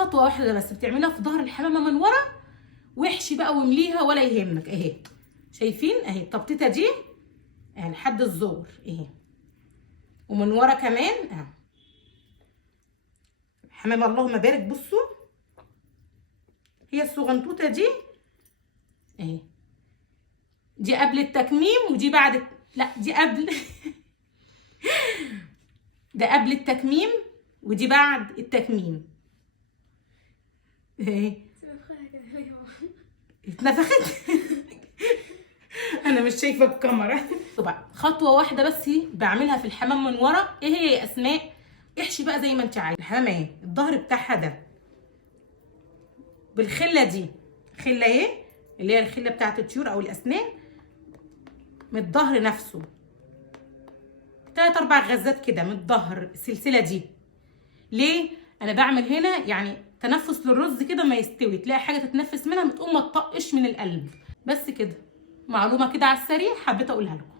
خطوه واحده بس بتعملها في ظهر الحمامه من ورا، واحشي بقى وامليها ولا يهمك اهي. شايفين اهي التبطيطه دي اهي لحد الزور اهي، ومن ورا كمان اهي. حمام اللهم بارك. بصوا هي الصغنطوطه دي اهي، دي قبل التكميم ودي بعد. لا دي قبل ده قبل التكميم ودي بعد التكميم اهي. اتنفخت انا مش شايفه الكاميرا. طبعا خطوه واحده بس بعملها في الحمام من ورا. ايه هي يا اسماء؟ احشي بقى زي ما انت عايزه. الحمامه اهي الظهر بتاعها ده بالخله دي، خله اهي اللي هي الخله بتاعت الطيور او الاسنان، من الظهر نفسه 3-4 غزات كده من الظهر السلسله دي. ليه انا بعمل هنا؟ يعني تنفس للرز كده ما يستوي، تلاقي حاجه تتنفس منها بتقوم ما تطقش من القلب. بس كده معلومه كده على السريع حبيت اقولها لكم.